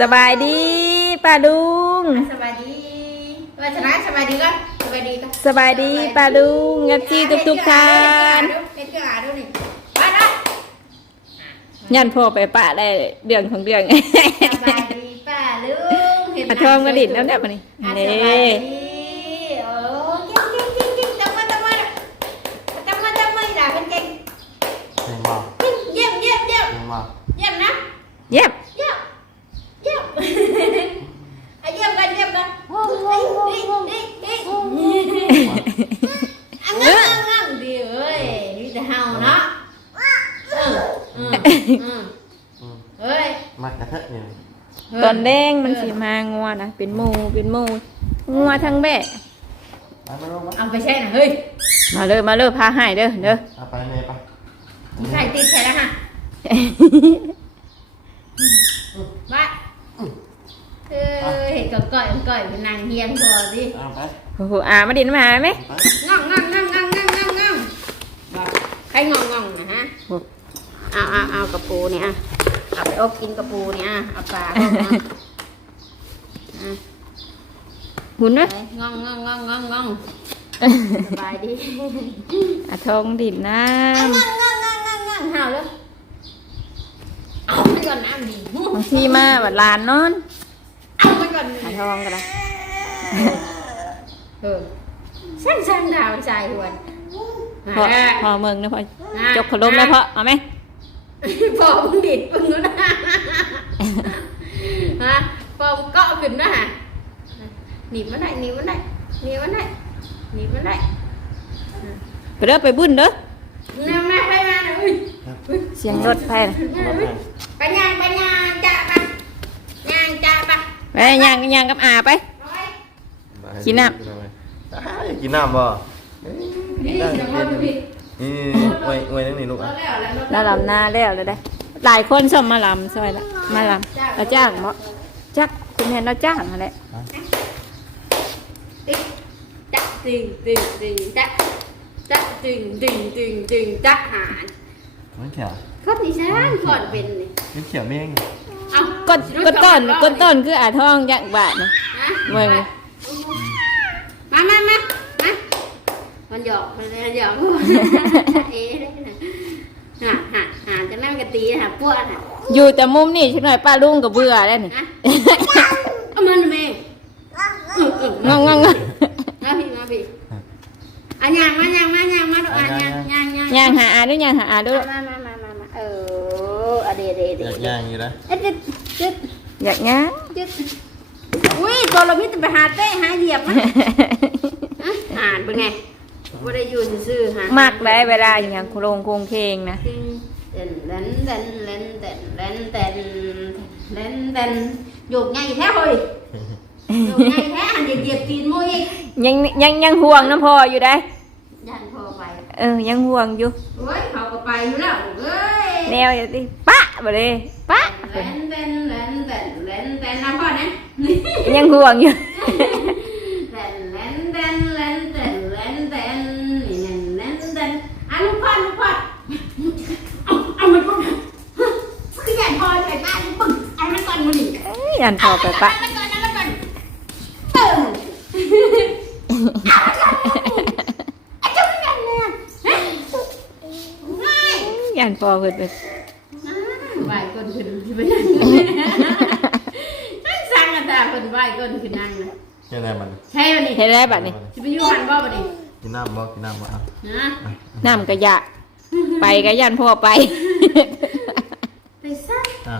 สบายดีป้าลุง สบายดีว่าชนะสบายดีก็สบายดีก็สบายดีป้าลุงงับจี้ทุกทุกๆท่านเป็นเครื่องอาดูนี่ไปนะยันพ่อไปป้าได้เดือนของเดือนสบายดีป้าลุงเห็นอาทองกระดิ่งแล้วเนี่ยมันนี่อะเน่สบายดีโอ้เก่งเก่งเก่งเก่งจังมาจังมาจังมาจังมาด่าเป็นเก่งเห็นบ่เยี่ยมเยี่ยมเยี่ยมเห็นบ่เยี่ยมนะเย็บเยี่ยมเยี่ยมอะเยี่ยมกันเยี่ยมกันเฮ้ยเฮ้ยเฮ้ยเฮ้ยอะงั้นงั้นงั้นดีเอ้ยนี่แต่เฮาเนาะเออเอ อเอออืมเฮ้ยมักกระเทอะเนี่ยตอนแดงมันสีมางัวนะเป็นหมูเป็นหมูงัวทั้งแบะไปมาลงมาเอาไปใช่นะเฮ้ยมาเลยมาเลยพาให้เด้อเด้อเอาไปเมย์ไปใส่ติดใช่แล้วฮะว่าเออเห็นก่อยก่อยก่อยเป็นนางเฮียนพอสิเอาไปโอ้โหอ่ามาดินมาหาไหมไป ง่องง่องง่องง่องง่องง่องง่องบอกใครง่องง่องนะฮะ เอาเอาเอากระปูเนี่ยอะเอาไปอบกินกระปูเนี่ยอะเอาปลาเข้ามาอะหุ่นไปนะง่องง่องง่องง่องง่องสบายดีอาทองดินน้งั่งงั่งงั่งงั่งงั่งเห่าเลยเอาไปก่อนน้ำดีำบางทีมาบัดลานนอนเอาไปก่อนอาทองกันนะเออช่างช่างดาวใจหวนพอพอเมืองนะพอจกขลุ่มแล้วพอเอาไหม พอมึงดิดมึงนะฮะพอมึงเกาะขึ้นนะฮะหนีบมันได้หนีบมันได้หนีบมันได้หนีบมันได้ไปเด้อไปบุญเด้อแนวหน้าไปมาหน่อยเสียงรถไฟน่ะไปย่างไปย่างจ้าปะย่างจ้าปะไปย่างย่างกับอาไปร้อยกินน้อ่าอยากกินน้ำบ่เอ้ยนี่เสียงรถพี่ นี่นี่นี่อวยอวยนั่นนี่ลูกรอะถแล้วแล้วรถแล้วลำหน้าแล้วเลยได้ หลายคนชมมาลำซอยละมาลำเราจ้างบ่จักคุณเห็นเราจ้างอะไรติ๊กจักตึงตึงตึงจักจักตึงตึงตึงตึงจักหานมันเขียวคนอีสานก่อนเป็นนี่มันเขียวเม่งเอาก้นก้นต้นก้นต้นคืออาทองยักษ์บาทนะฮะเบิ่งมามามา มามันหยอกมันหยอกเอ๊ะได้นะหาหาหาจะนั่งกะตีหาปวดหาอยู่แต่มุมนี่ชักหน่อยป้าลุงกับเบื่อแล้วนี่ฮะเอามันแม่งเออเอองงงงงมาพี่มาพี่อะย่างมาย่างมาย่างมาดูอะย่างย่างย่างย่างหาอาด้วยย่างหาอาด้วยมามามามามาเอออะเดเดเดอยากย่างอยู่นะเอ๊ะจึ๊ดจึ๊ดอยากงานจึ๊ดอุ้ยตัวเราพี่จะไปหาเต้หาเหยียบมั้ยอ่านเป็นไง ว่าได้อยู่ซื่อๆหามากได้เวลาอย่างโครงโครงเคงนะเต้นเต้นเต้นเต้นเต้นเต้นเต้นเต้นเต้นโยกไงแท้เฮ้ยโยกไงแท้หันเหยียบตีนมวยอีกยังยังยังห่วงน้ำพออยู่ได้ยันพอไปเออยังห่วงอยู่โอ้ยเขาก็ไปอยู่แล้วเอ้ยแนวอย่างที่ปะบ่เลยปะเต้นเต้นเต้นเต้นเต้นเต้นนะพ่อนะยังห่วงอยู่ เต้นเต้นเต้นเต้นเต้นเต้นเต้นนี่เต้นเต้นเต้นอะลูกพ่อลูกพ่อเอาเอามันก่อนคือ นี่อันก่อนมาหนิเอ้ยอันพอไปปะเอามันก่อนเอามันก่อนเออเอามันก่อนเอาเจ้นก่อนเนี่ยไม่ยันพอเพิ่นไปไหวก้นขึ้นไปนั่งนั่งสั่งกันแต่คนไหวก้นขึ้นนั่งนะแค่ไหนมันใช่ป่ะนี่เห็นได้บัดนี้จะไปอยู่หันบ่ป่ะนี่กินน้ำบ่กินน้ำบ่อะนะน้ำกระยะ ไปกระยันพ่อไป อะ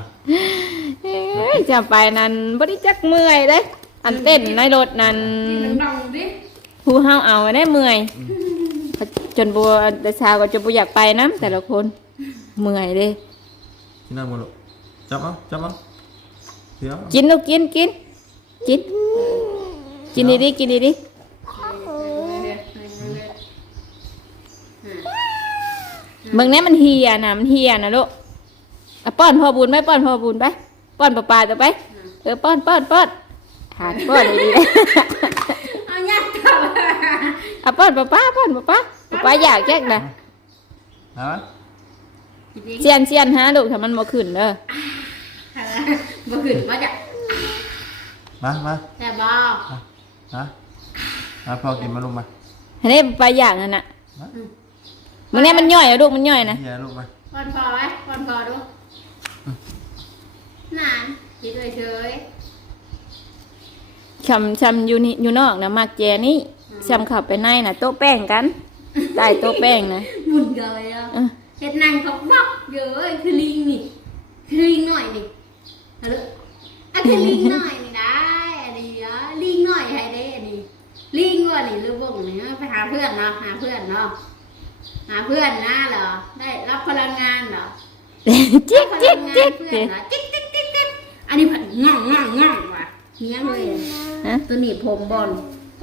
เอ้ยจะไปนั้นบริจักเมื่อยเลยอันเต้นในรถนั้นกินน้องๆดิผู้เฮาเอาไว้ได้เมื่อยจนบัวแต่เช้าก็จะบัวอยากไปน้ำแต่ละคนเมื่อยเลยกินน้ำบ่ลูกจับเอาจับเอาเดี๋ยวกินลูกกินกินกินกินดีๆกินดีๆเมืองนี้มันเฮียนะมันเฮียนะลูก อะป้อนพ่อบุญไหมป้อนพ่อบุญไปป้อนปลาปลาต่อไปเออป้อนป้อนป้อนหาป้อนดีๆเอายากกลับอะป้อนป้าป้าป้อนป้าป้าป้าป้าอยากแยกนะเอาไหมเซียนเซียนฮะลูกถ้ามันบ่ขึ้นเด้อฮัลโหลบ่ขึ้นมาจ้ะมามาแต่บ่นะมาพอกินมาลูกมาอันนี้ปลาอย่างนั่นน่ะมึงเนี่ยมันย่อยอะลูกมันย่อยนะเฮียลูกมาป้อนพอไว้ป้อนพอดู นานคิดเฉยชำชำอยู่นี่อยู่นอกนะมักแจนี่ชำเขับไปในน่ะโต๊ะแป้งกันใต้โต๊ะแป้งนะๆหมุนกันเลยอะเออเฮ็ดนั่งเขาบักเยอะคือลิงนี่คือลิงหน่อยนี่ฮัลโหลอะคือลิงหน่อยนี่ได้อันนี้อะลิงหน่อยให้ได้อันนี้ลิงว่านี่หรือบ่งนี่ไปหาเพื่อนเนาะหาเพื่อนเนาะหาเพื่อนนะเหรอได้รับพลังงานเหรอ จิ๊กจิ๊กจิ๊กเพื่อจิ๊นกเหรอจิ๊กจิ๊กจิ๊กจิ๊ก อันนี้ผัดง่องง่องง่องว่ะเนี้ยเลยฮะ ตัวหนีบผมบอล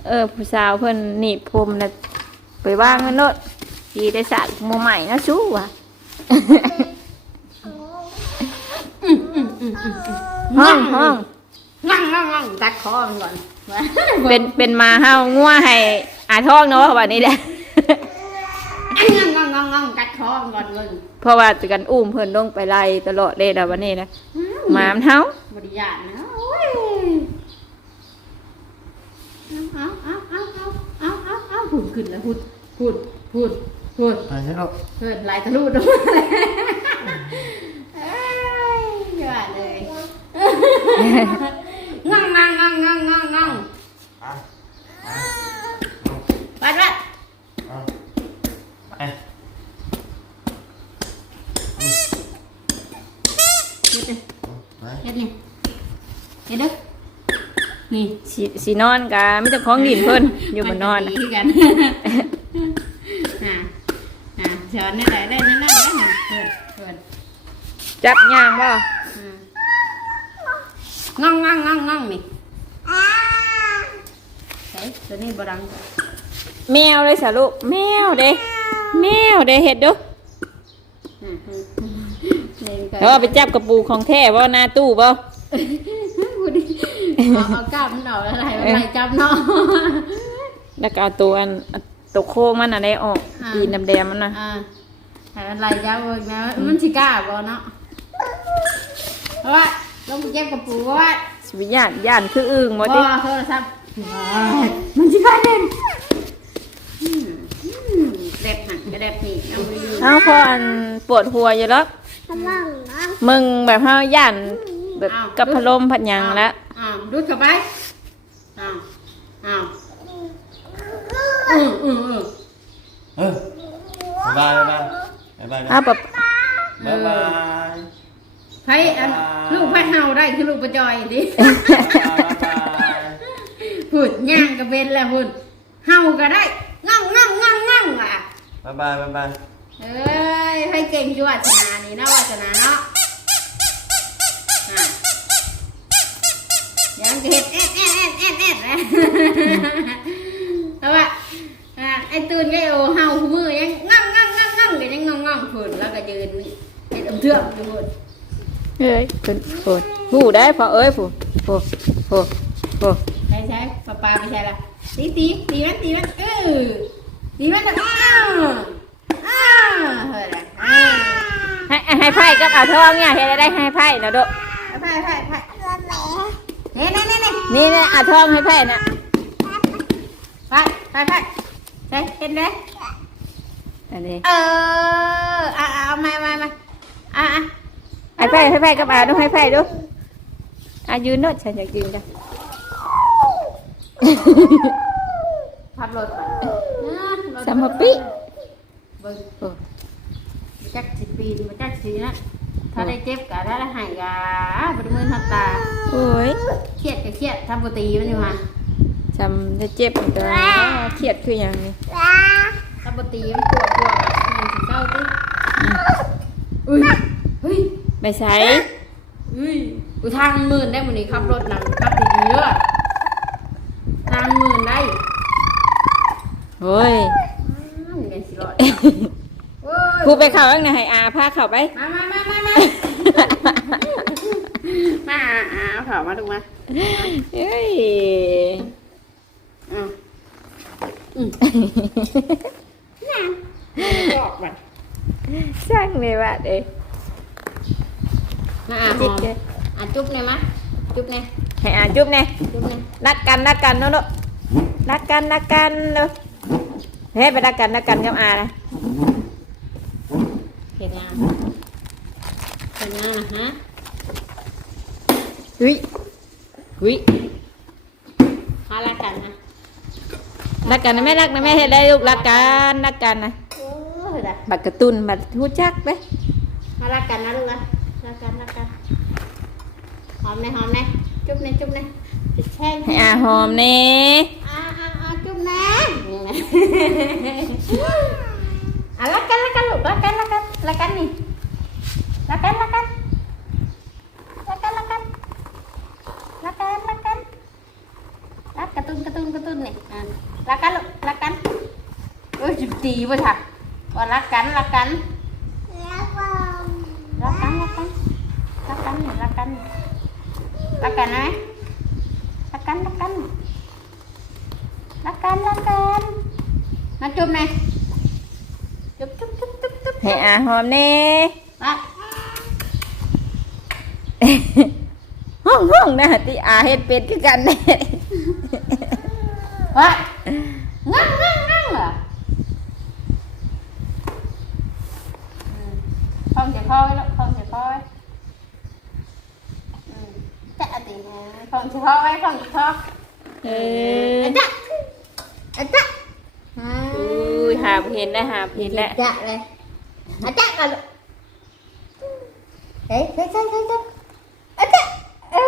เออ ผู้สาวเพิ่นหนีบผมน่ะไปว่างไว้โนดทีได้สระโมใหม่นะชู้ว่ะห้องห้องง่องง่องง่องตัดคอมันก่อนเป็นเป็นมาเฮางัวให้อาท้องเนาะวันนี้แหละ ง่องง่องง่องง่องตัดคอมันก่อนเงินเพราะว่าจะกันอุ้มเพิ่นลงไปไล่ตลอดเลยนะวันนี้นะ หมามนเฮาบริยานนะโอ้ยเอาเอาเอาเอาเอาเอาเอาพูดขึ้นแล้วพูดพูดพูดพูดไปใช่ลูกเกิดลายทะลุออกมาเลยเอ้ยอย่าเลยง่งงั่งงั่งงั่งงั่งง่อง อะ ปัดปัด เอาไป เฮ็ดเลย ไป เฮ็ดนี่เฮ็ดเด้อนี่สิสินอนกะมีแต่ของดินเพิ่นอยู่บนนอนมัจะดีกันอ่าอ่าสอนได้ไหนได้นั่นนั่นได้นั่นเกิดเกิดจับย่างบ่อืมง่องง่องง่องง่องนี่ใส่ตัวนี้บดังจ้ะแมวเลยสะลูกแมวเด้แมวเด้เฮ็ดดูอืมอืมอืม เล่นกันแล้วเอาไปจับกระปูของแท้บ่หน้าตู้บ่พูดดิเอาเอากล้ามมันออกอะไรอะไรจับเนาะแล้วก็เอาตัวอันตัวโค้งมันอะไรออกอ่าตีนดำๆมันน่ะอ่าให้มันไหลจับเบิ่งนะมันสิกล้าบ่เนาะเพราะว่าลงไปเก็บกระปูเพราะว่าสิบย่านย่านคืออึ่งบ่บ่ติโทรศัพท์มันสิกล้าเล่นอืมอืมเด็บหันกระเด็บนี่เอาไปดูเอ้าพออันปวดหัวอยู่แล้ว มึงแบบเฮาย่านแบบกับพัดลมพัดหยังแล้วอ้าวดูดเข้าไปอ้าวอ้าวอืมอืมอืมเออบ๊ายบายบ๊ายบายบ๊ายบายอ้าวปะบ๊ายบายไผอันลูกไผเฮาได้คือลูกประจอยดิบ๊ายบายพูดย่างก็เป็นแล้วพูดเฮาก็ได้ง่องง่องง่องง่องว่ะบ๊ายบายบ๊ายบาย เอ้ยให้เก่งชวาสนานี่นะวาสนาเนาะอะยังจะเห็ดแอดแอดแอดแอดแอดนะแต่ว่าอะไอ้ตูนก็โอเฮาคู่มือยังง่องง่องง่องง่องก็ยังง่องง่องพูดแล้วก็ยืนเห็ดเทือกอยู่พูดเอ้ยเพิ่นโอ้ยผู้ได้พอเอ้ยผู้ผู้ผู้ผู้ใช่ใช่ปลาปลาไม่ใช่ละตีตีตีมันตีมันเออตีมันอ้าว ให้ให้ไพ่กับเอาทองเนี่ยเฮ็ดได้ให้ไพ่นะโดไปไปไปเน่เน่เน่เน่นี่นะเอาทองให้ไพ่น่ะไปไปไปไปเห็นไหมอันนี้เอออะเอามามามาอะอะให้ไพ่ให้ไพ่กับอาดูให้ไพ่ดูอายืนโนดฉันอยากยืนจ้ะพัดรถไปสัมปิเบิ้งโอ้มาจักสิปีมาจักสีนะถ้าได้เจ็บกะถ้าได้หายกะบริมือทับตาโอ้ยเครียดก็เครียดทำปกติมันอยู่ฮะจำได้เจ็บอีกแล้วเครียดคืออย่างนี้ทำปกติมันปวดปวดมันสิเศร้าติอุ้ยเฮ้ยไม่ใช่อุ้ยอุทางหมื่นได้หมดนี่ขับรถหนังขับดีๆเด้อทางหมื่นได้โอ้ยอ้าวเงินสิรอดโอ้ยผู้ไปเข่าข้างในให้อาพาเข่าไป มามามามามามาอ่าอ่าเอาเข่ามาดูมาเอ้ยอ่าอืมน่ะบอกมันสร้างเลยว่ะเด้มาอ่าหจิอกมเด้หอะจุ๊บหน่อยมะจุ๊บหน่อยให้อาจุ๊บแน่จุ๊บหน่อยนัดกันนัดกันเนาะลูกนัดกันนัดกันเนาะเฮ้ยไปนัดกันนัดกันกับอานะ เห็นยังเห็นยังนะฮะอุ้ยอุ้ยมาละกันนะนัดกันนะแม่นักนะแม่เฮ็ดได้ลูกนัดกันนัดกันนะโอ้ยได้บัตรกระตุนบัตรหูจักเด้มาละกันนะลูกนะละกันละกันหอมไหมหอมไหมจุ๊บไหมจุ๊บไหมจะแช่งให้อาหอมแน่อ่าอ่าอ่าจุ๊บนะ อะละกันละกันลูกละกันละกันละกันนี่ละกันละกันละกันละกันละกันละกันละกระตุ้นกระตุ้นกระตุ้นนี่อะละกันลูกละกันเอ้จิบตีป่ะท่ะว่าละกันละกันละกันละกันละกันนี่ละกันละกันไหมละกันละกันละกันละกันมาจุ๊บหน่อยจุ๊บจุ๊บจุ๊บจุ๊บจุ๊บ ให้อาหอมแน่มาห้องห้องนะที่อาเฮ็ดเป็ดคือกันแน่วะงั้งงั้งงั้งเหรออืมฟังเสียงพ่อไว้ลูกฟังเสียงพ่อไว้อืมจะอะติฮะฟังเสียงพ่อไว้ฟังเสียงพ่อเอเอออจ๊ะอะจ๊ะฮะอุ้ยหาบเห็นได้หาบเห็นแล้วจ๊ะเลย อะจ๊ะกันลูกเฮ้ยเฮ้ยเฮ้ยเฮ้ยเฮ้ยอะจ๊ะเอ้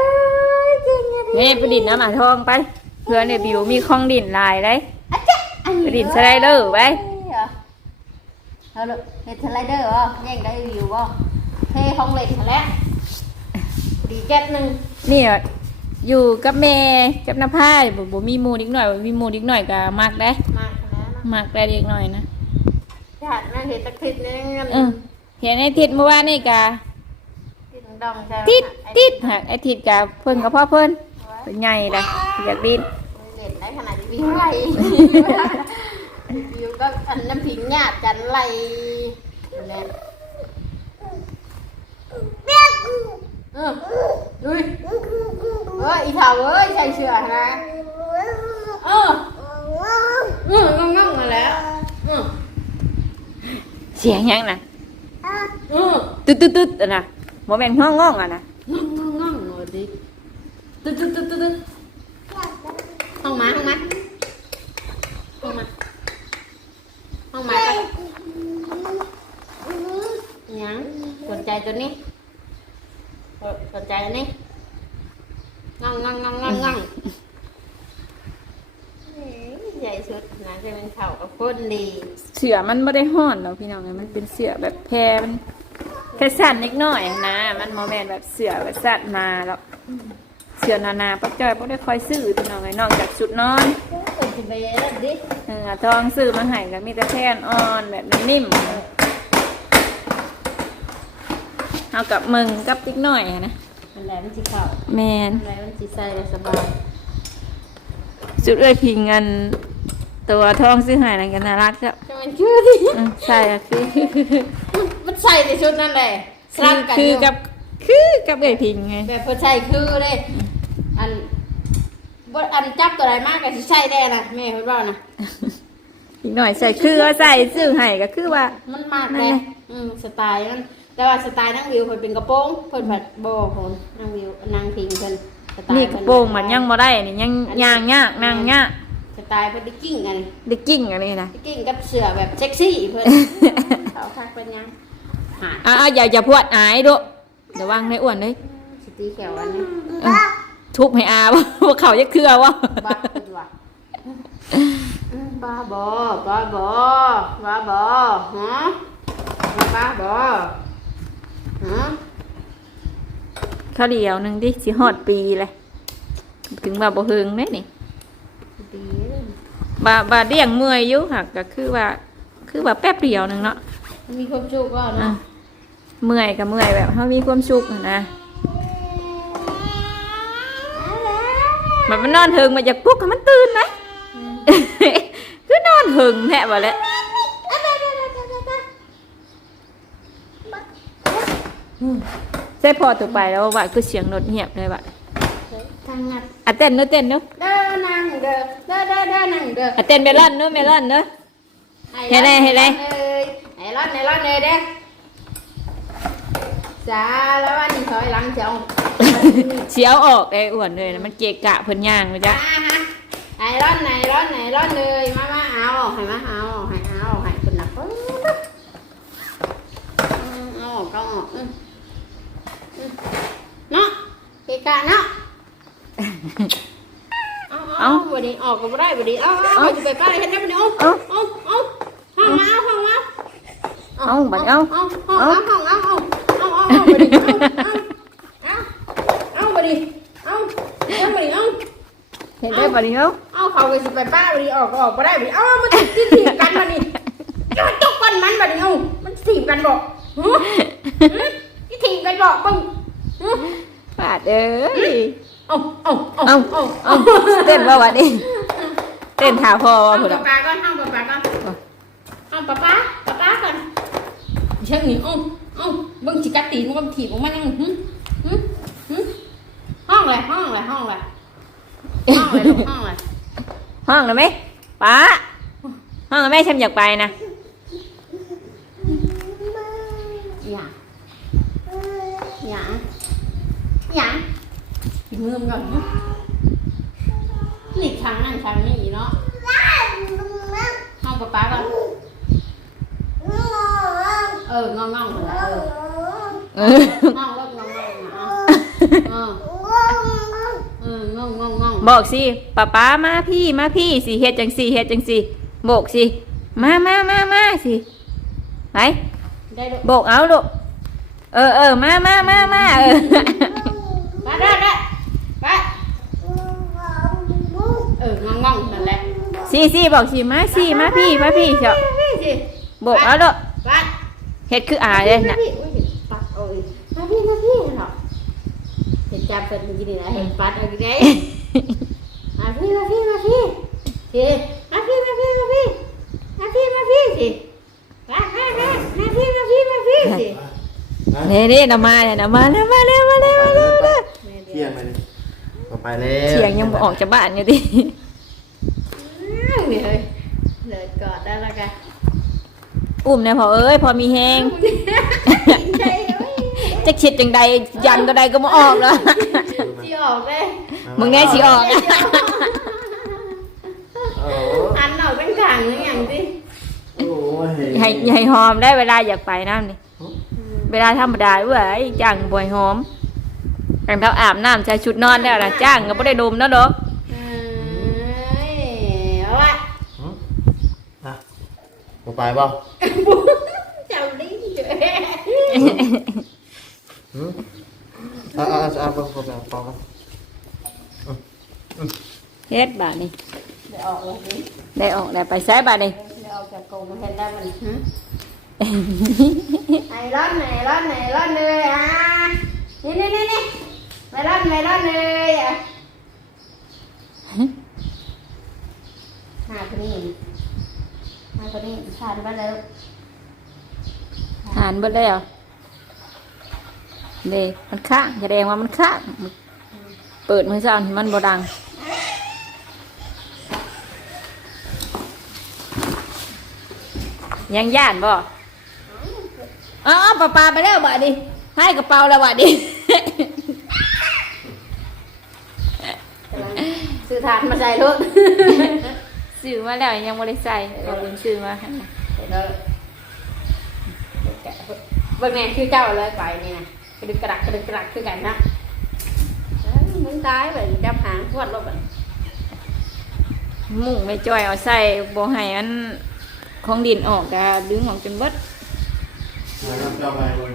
ยจริงอะดินี่ไปดินน้ำหมาทองไป เพื่อนเนี่ยบิวมีของดินลายได้อะจ๊ะอันไปนี้ดินสไลเดอร์ไปเหรอเอาลูกเฮ็ดสไลเดอร์เหรอแย่งได้วิวบ่เทห้องเล่นมาแล้วดีแก๊สหนึ่งนี่อะอยู่กับแม่กับน้าพายบ่บ่มีหมูนิดหน่อยบ่มีหมูนิดหน่อยก็มักได้มากแล้วนะ มักได้เล็กหน่อยนะ ญาตินั่นเห็นตะคริดนึงเออเห็นไอ้ทิดเมื่อวานนี่กะติดดองใช่ไหมติดติดหักไอ้ทิดกะเพิ่นกับพ่อเพิ่นเป็นใหญ่เลยอยากดินเล่นได้ขนาดวิวไหลวิวก็อันน้ำผิงญาติกันไหลเล่นเออดุยเอ้ยอีเถาเอ้ยใส่เชือกนะเออเอองงงๆมาแล้วเออ เสียงยังน่ะตึ๊ดตึ๊ดตึ๊ดอะน่ะบ่แม่นง้องง้องอ่ะน่ะง้องง้องง้องโอ้ดิตึ๊ดตึ๊ดตึ๊ดตึ๊ดห้องมาห้องมาห้องมาห้องมายังสนใจตัวนี้สนใจตัวนี้ง้องง้องง้องง้อง ใหญ่สุดนะจะเป็นเข่ากับคนดีเสือมันบ่ได้ฮ้อนดอกพี่น้องไงมันเป็นเสือแบบแพรมันแค่สั้นนิดหน่อยนะ มันบ่แม่นแบบเสือแบบสั้นมาแล้วเสือนานาปักจ้อยบ่ได้คอยซื้อพี่น้องไงนอกจากชุดนอนเปิดจิเบลดิเออทองซื้อมาให้ก็มีแต่แท่นอ่อนแบบนิ่มๆเอากับมึงกับติ๊กหน่อยอะนะมันแหลมันจีเข่าแมนมันแหลมันจีใส่เลยสบาย จุดเอ้ยพิงเงินตัวทองซื้อให้นั่นก็น่ารักจ้ะจะมันชื่อดิเออใช่อะคือมันใส่ในชุดนั่นเลยสคืลัอบกันคืออยู่กับคือกับเอ้ยพิงไงแบบเพื่อใส่คือเลยอันบ่อันจับตัวใดมากก็สิใส่ได้นะแม่เพิ่นว่านะอีกหน่อยใส่คือว่าใส่ซื้อให้ก็คือว่า มันมากนั่นเลยแหละ อืมสไตล์มันแต่ว่าสไตล์นางวิวเพิ่นเป็นกระโปรงเพิ่นผัดโบเพิ่นนางวิวนางพิงเพิ่นสไตล์นี่กระโปรงมันยังบ่ได้นี่ยังยางยากนางยากสไตล์เพิ่นดิกิ้งกันได้กิ้งอันนี้นะดิกิ้งกับเสื้อแบบเซ็กซี่เพิ่นเขาคักเป็นยังหาอ่าอย่าอย่าพวดอายดุเดี๋ยววางในอ้วนเลยสิตีแขวอันนี้เออทุบให้อาว่าว่าเขาจะเครือว่าบ้าเป็นว่ะอืมบ้าบอบ้าบอบ้าบอฮะบ้าบอฮะ ข้าวเดียวหนึ่งดิสิฮอดปีเลยถึงว่าบ่เฮิงแน่นี่ดีเลยบาบาเดี่ยงเมื่อยอยู่ค่ะก็คือว่า คือว่าแป๊บเดียวหนึงเนาะมันมีความสุขก็อะเนาะเมื่อยก็เมื่อยแบบเฮามีความสุขอะนะมันมันนอนเฮิงมาจากปลุกให้มันตื่นนะคือนอนเฮิงแท้บ่แหล้ว ใช่พอตัวไปแล้วว่าคือเสียงรถเงียบเลยว่ะทางงัดอะเต้นเนอะเต้นเนอะเด้อนั่งเด้อเด้อเด้อเด้อนั่งเด้ออะเต้นเมลอนเนอะเมลอนเนอะเฮ็ดไรเฮ็ดไรไอ้ร้อนไอ้ร้อนเลยเด้อจ้าแล้ววันนี้ถอยหลังจะเอาเชียวออกไอ้อ้วนเลยนะมันเกะกะเพิ่นย่างเลยจ้ะจ้าฮะไอ้ร้อนไหนร้อนไหนร้อนเลยมามาเอาให้มาเอาให้เอาให้คุณนักเอาออกก็ออกอืมอืม เนาะเกะกะเนาะเอาๆบ่ดีออกก็บ่ได้บ่ดีเอาเอาจะไปป้าอะไรเฮ็ดไห้บ่ดีเอาเอาเอาเอาห้องมาเอาห้องมาเอาบัดเอาเอาห้องเอาห้องเอาเอาเอาเอาเอาบ่ดีเอาเอาเอาบ่ดีเอาเอาบ่ดีเอาเห็นได้บ่ดีเอาเอาเขาก็สิไปป้าบ่ดีออกก็ออกบ่ได้บ่ดีเอามันติดติดกันมานี่จกกันมันบ่ดีเอามันสีบกันบอหือ หือนี่ถีบกันบอกปึ้งหือปาดเอ้ยเอาเอาเอาเอาเอาเอาเต้นว่าวันนี้เต้นท่าพอว่าเอาพุ่นปอะลาก่อนเอาปลาก่อนเอาปลาปลาปลาปลาก่อนเช่นนี้เอาเอาเบิ่งจิกัดตีนมันถีบออกมายังหือหือหือห้องเลยห้องเลยห้องเลยห้องเลยลูกห้องเลยห้องแล้วไหมป้าห้องแล้วแม่ฉันอยากไปนะ อย่างอย่าง อย่างมือมันก่อนนี่ครั้งนั่นครั้งนี้เนาะห้องป๊าป๊าก่อนเอององงๆเลยเออเอององงงงงอะเออเอองงงงงบอกสิป้าป้ามาพี่มาพี่สิเฮ็ดจังสิเฮ็ดจังสิบอกสิมามามามาสิไปได้ลูกบอกเอาลูกเออเออมามามามาเออ มาได้ได้ไปเอองงงงนั่นแหละสิสิบอกสิมาสิมาพี่มาพี่เถอะพี่สิบอกเอาลูกไปเฮ็ดคืออาเลยนะพี่อุ้ยปัดเอาอีกมาพี่มาพี่เนาะเห็นจับเป็นจริงๆนะเห็นปัดเอาอีกไงมาพี่มาพี่มาพี่สิมาพี่มาพี่มาพี่มาพี่มาพี่สิมามามามาพี่มาพี่มาพี่สินี่นี่นำมาเนี่ยนำมาแล้วมาแล้ว ไปแล้วเสียงยังบ่ออกจากบ้านอยู่ดิอ้าวเฮ้ยเลยกอดได้แล้วกันอุ้มเนี่ยพอเอ้ยพอมีแฮงใจเว้ยจะคิดจังใดยันก็ได้ก็บ่ออกแล้วสิออกเลยมึงแน่สิออกโอ้หันออกเป็นขังหรืออย่างสิโอ้ยให้ให้หอมได้เวลาอยากไปน้ำนี่เวลาธรรมดาเว้ยจ้างบ่อยหอม อันเท้าอาบน้ำใช้ชุดนอนได้ละจ้างก็ไม่ได้ดมนาะดอกเฮ้ยเอาไว้นะบ่ไปบ่เจ้าดิ้นเด้หืเอาเอาเอาเอาบ่ไปเอาไปเฮ็ดบาดนี่ได้ออกแล้วได้ออกได้ไปใช้บาดนี่ได้ออจากกงเห็นได้มันไอร้อนไหนร้อนไหนร้อนเลยอะนี่นี่นี่ นี่ไม่ร้อนไม่ร้อนเลยอะหาคนนี้หาคนนี้ทานบ้านแล้วหานเบิดแล้วเด้มันค้างแสดงว่ามันค้างเปิดมือเช้านี่มันบ่ดังยังย่านบ่อ๋อปลาปลาไปแล้วบ่ดิให้กระเป๋าแล้วบ่ดิานมาใส่รถซื้อมาแล้วยังบ่ได้ใส่เอาเงินซื้อมาให้เบิ่งแม่ชื่อเจ้าเลยไปนี่นะกระดึกกระดักกระดึกกระดักคือกันนะเอ้ยมึงตายแบบจับหางพวดรถแบบมุ่งไม่จ้อยเอาใส่บ่ให้อันของดินออกก็ดึงออกจนเบิดเอาเอาไปเลย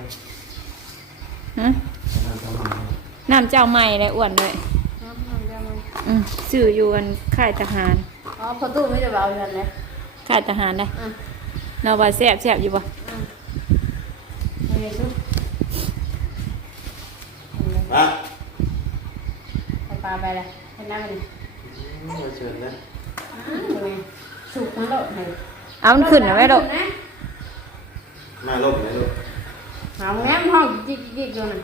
น้ำเจ้าใหม่เลยอ้วนเลย อืมซื้ออยู่อันค่ายทหารอ๋อพอตู้ไม่จะเบาอย่างนั้นเลยค่ายทหารได้อืมเราว่าแซ่บแซ่บอยู่บ่ไม่ได้ตู้อะไปปลาไปเลยเห็นได้ไหมอืมเอาเชิญนะอ้าวเป็นไงสุกมันโลดเลยเอามันขึ้นนะแม่ดอกมาลบเลยลูกหาแง้มห้องจิ๊กจิ๊กอยู่น่ะ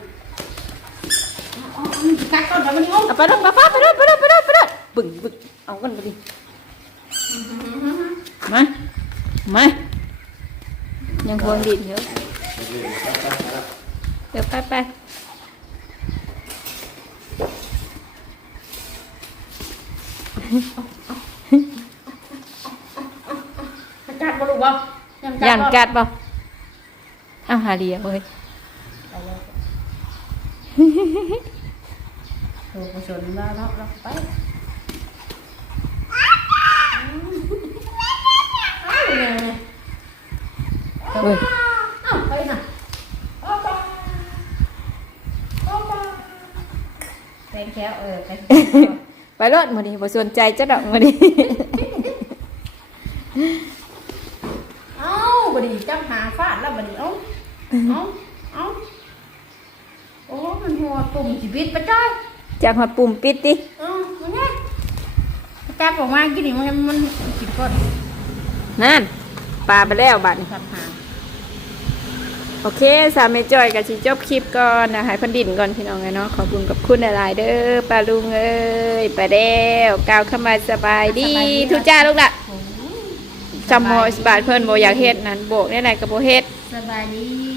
กัดก่อนเดี๋ยวมันงงเอาไปรถมาฟ้าไปรถไปรถไปรถไปรถบึ้งบึ้งเอากันไปดิมามายังพวงดินเยอะเดี๋ยวไปไปกัดบ่ลูกบ่ย่านกัดบ่เอาหาเดียเว้ย โอ้กระสุนแล้วเนาะเราไปเอาเลยเว้ยเอาไปน่ะเอาไปเอาไปเป็นแค่เออเป็นไปรถมาดิบ่สนใจจะดอกมาดิเอาบดีจับหาฟาดแล้วบดีเอาเอาเอาโอ้มันหัว ตุ่มชีวิตไปจ้อยจับหัวปุ่มปิดดิเออมันไงจับออกมากินนี่มันมันกินก้นนั่นปลาไปแล้วบัดนี้จับหาโอเค สามเมจอยกับชิจบคลิปก่อนนะให้เพันดินก่อนพี่น้องไงเนาะขอบคุณกับคุณหลายๆเด้อปลาลุงเอ้ยไปแล้วกล่าวเข้ามาสบายดีทุกจ้าลูกละจำโมสบาทเพิ่นโบอยากเฮ็ดนั้นโบกได้ไหนกับโบเฮ็ดสบายดี